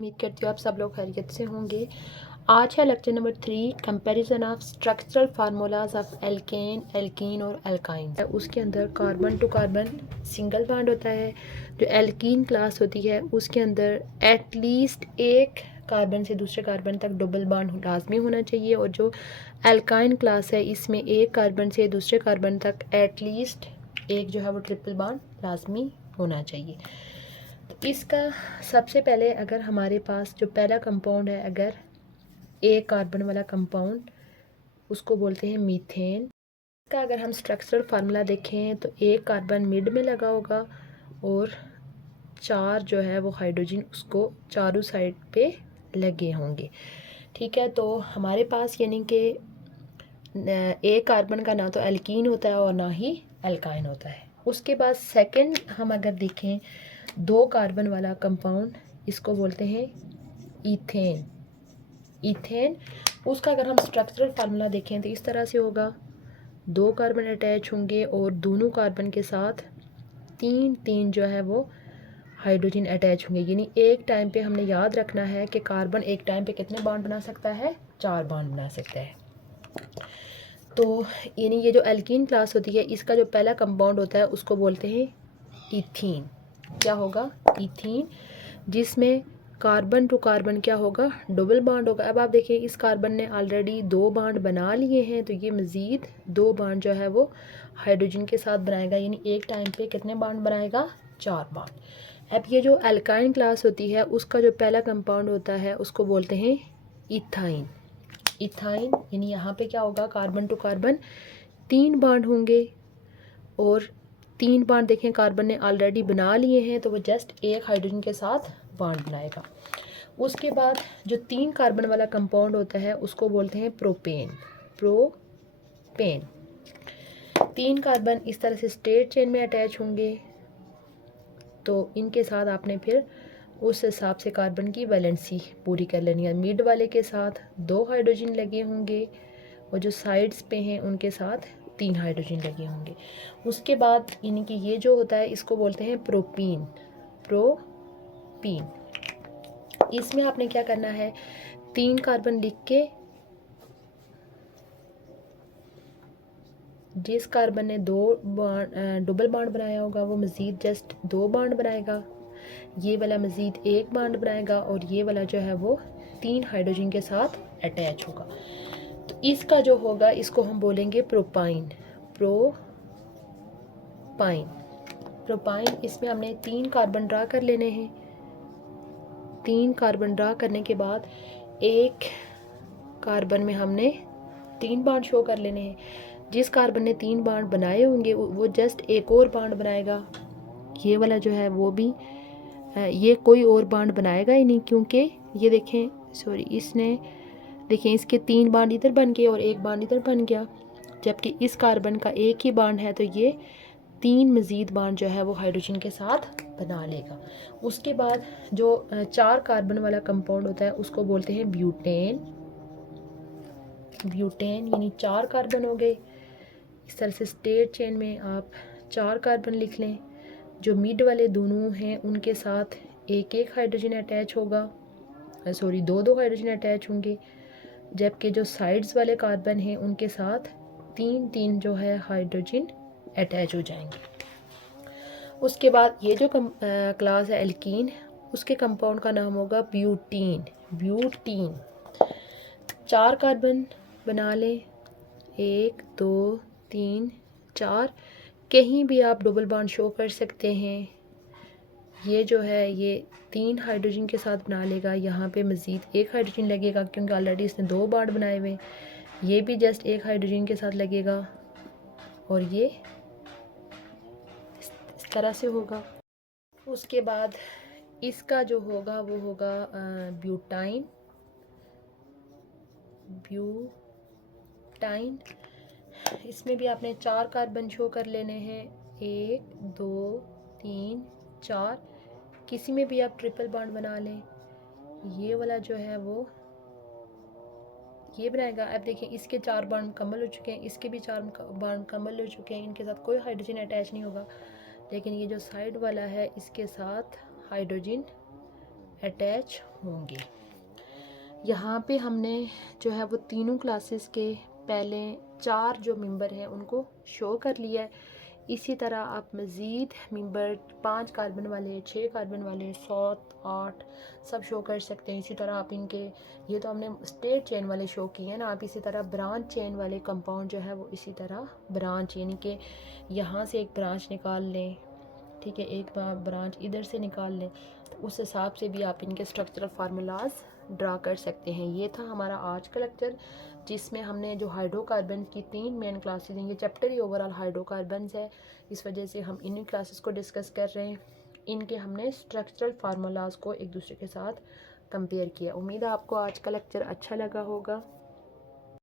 उम्मीद करती हूँ आप सब लोग खैरियत से होंगे। आज है lecture number 3, comparison of structural formulas of alkane, alkene और एल्काइन। उसके अंदर carbon to carbon single bond होता है। जो एल्कीन क्लास होती है उसके अंदर एटलीस्ट एक कार्बन से दूसरे कार्बन तक डबल बॉन्ड लाजमी होना चाहिए, और जो एल्काइन क्लास है इसमें एक कार्बन से दूसरे कार्बन तक एटलीस्ट एक जो है वो ट्रिपल बॉन्ड लाजमी होना चाहिए। इसका सबसे पहले अगर हमारे पास जो पहला कंपाउंड है, अगर एक कार्बन वाला कंपाउंड, उसको बोलते हैं मीथेन। इसका अगर हम स्ट्रक्चरल फार्मूला देखें तो एक कार्बन मिड में लगा होगा और चार जो है वो हाइड्रोजन उसको चारों साइड पे लगे होंगे। ठीक है, तो हमारे पास यानी कि एक कार्बन का ना तो एल्कीन होता है और ना ही एल्काइन होता है। उसके बाद सेकंड हम अगर देखें दो कार्बन वाला कंपाउंड, इसको बोलते हैं ईथेन। ईथेन उसका अगर हम स्ट्रक्चरल फार्मूला देखें तो इस तरह से होगा, दो कार्बन अटैच होंगे और दोनों कार्बन के साथ तीन तीन जो है वो हाइड्रोजन अटैच होंगे। यानी एक टाइम पे हमने याद रखना है कि कार्बन एक टाइम पे कितने बॉन्ड बना सकता है, चार बॉन्ड बना सकता है। तो यानी ये जो एल्कीन क्लास होती है इसका जो पहला कंपाउंड होता है उसको बोलते हैं ईथीन। क्या होगा, ईथीन, जिसमें कार्बन टू कार्बन क्या होगा, डबल बॉन्ड होगा। अब आप देखिए इस कार्बन ने ऑलरेडी दो बॉन्ड बना लिए हैं, तो ये मज़ीद दो बॉन्ड जो है वो हाइड्रोजन के साथ बनाएगा, यानी एक टाइम पे कितने बॉन्ड बनाएगा, चार बॉन्ड। अब ये जो एल्काइन क्लास होती है उसका जो पहला कंपाउंड होता है उसको बोलते हैं इथाइन। इथाइन यानी यहाँ पे क्या होगा, कार्बन टू कार्बन तीन बॉन्ड होंगे, और तीन बॉन्ड देखें कार्बन ने ऑलरेडी बना लिए हैं, तो वो जस्ट एक हाइड्रोजन के साथ बॉन्ड बनाएगा। उसके बाद जो तीन कार्बन वाला कंपाउंड होता है उसको बोलते हैं प्रोपेन। प्रोपेन, तीन कार्बन इस तरह से स्ट्रेट चेन में अटैच होंगे, तो इनके साथ आपने फिर उस हिसाब से कार्बन की वैलेंसी पूरी कर लेनी है। मिड वाले के साथ दो हाइड्रोजन लगे होंगे और जो साइड्स पे हैं उनके साथ तीन हाइड्रोजन लगे होंगे। उसके बाद यानी कि ये जो होता है इसको बोलते हैं प्रोपीन। प्रोपीन, इसमें आपने क्या करना है, तीन कार्बन लिख के जिस कार्बन ने दो डबल बॉन्ड बनाया होगा वो मज़ीद जस्ट दो बॉन्ड बनाएगा, ये वाला मज़ीद एक बॉन्ड बनाएगा, और ये वाला जो है वो तीन हाइड्रोजन के साथ अटैच होगा। तो इसका जो होगा इसको हम बोलेंगे प्रोपाइन। प्रोपाइन, प्रोपाइन, इसमें हमने तीन कार्बन ड्रा कर लेने हैं। तीन कार्बन ड्रा करने के बाद एक कार्बन में हमने तीन बॉन्ड शो कर लेने हैं। जिस कार्बन ने तीन बॉन्ड बनाए होंगे वो जस्ट एक और बॉन्ड बनाएगा, ये वाला जो है वो भी ये कोई और बॉन्ड बनाएगा ही नहीं, क्योंकि ये देखें, सॉरी, इसने देखें इसके तीन बॉन्ड इधर बन गए और एक बॉन्ड इधर बन गया, जबकि इस कार्बन का एक ही बॉन्ड है, तो ये तीन मज़ीद बॉन्ड जो है वो हाइड्रोजन के साथ बना लेगा। उसके बाद जो चार कार्बन वाला कंपाउंड होता है उसको बोलते हैं ब्यूटेन। ब्यूटेन यानी चार कार्बन हो गए। इस तरह से स्ट्रेट चेन में आप चार कार्बन लिख लें। जो मिड वाले दोनों हैं उनके साथ एक एक हाइड्रोजन अटैच होगा, सॉरी दो दो हाइड्रोजन अटैच होंगे, जबकि जो साइड्स वाले कार्बन हैं उनके साथ तीन तीन जो है हाइड्रोजन अटैच हो जाएंगे। उसके बाद ये जो क्लास है एल्कीन, उसके कंपाउंड का नाम होगा ब्यूटीन। ब्यूटीन, चार कार्बन बना लें, एक दो तीन चार, कहीं भी आप डबल बॉन्ड शो कर सकते हैं। ये जो है ये तीन हाइड्रोजन के साथ बना लेगा, यहाँ पे मज़ीद एक हाइड्रोजन लगेगा क्योंकि ऑलरेडी इसने दो बॉन्ड बनाए हुए। ये भी जस्ट एक हाइड्रोजन के साथ लगेगा, और ये इस तरह से होगा। उसके बाद इसका जो होगा वो होगा ब्यूटाइन। ब्यूटाइन, इसमें भी आपने चार कार्बन शो कर लेने हैं, एक दो तीन चार, किसी में भी आप ट्रिपल बॉन्ड बना लें। ये वाला जो है वो ये बनाएगा। अब देखिए इसके चार बॉन्ड मुकम्मल हो चुके हैं, इसके भी चार बॉन्ड मुकम्मल हो चुके हैं, इनके साथ कोई हाइड्रोजन अटैच नहीं होगा, लेकिन ये जो साइड वाला है इसके साथ हाइड्रोजन अटैच होंगे। यहाँ पे हमने जो है वो तीनों क्लासेस के पहले 4 जो मेंबर हैं उनको शो कर लिया है। इसी तरह आप मज़ीद मेंबर 5 कार्बन वाले, 6 कार्बन वाले, 7, 8 सब शो कर सकते हैं। इसी तरह आप इनके, ये तो हमने स्टेट चेन वाले शो किए हैं ना, आप इसी तरह ब्रांच चेन वाले कंपाउंड जो है वो इसी तरह ब्रांच, यानी कि यहाँ से एक ब्रांच निकाल लें, ठीक है, एक ब्रांच इधर से निकाल लें, तो उस हिसाब से भी आप इनके स्ट्रक्चरल फार्मूलाज ड्रा कर सकते हैं। ये था हमारा आज का लेक्चर, जिसमें हमने जो हाइड्रोकार्बन की 3 मेन क्लासेस हैं, ये चैप्टर ही ओवरऑल हाइड्रोकार्बन्स है, इस वजह से हम इन क्लासेस को डिस्कस कर रहे हैं। इनके हमने स्ट्रक्चरल फार्मूलाज को एक दूसरे के साथ कंपेयर किया। उम्मीद है आपको आज का लेक्चर अच्छा लगा होगा।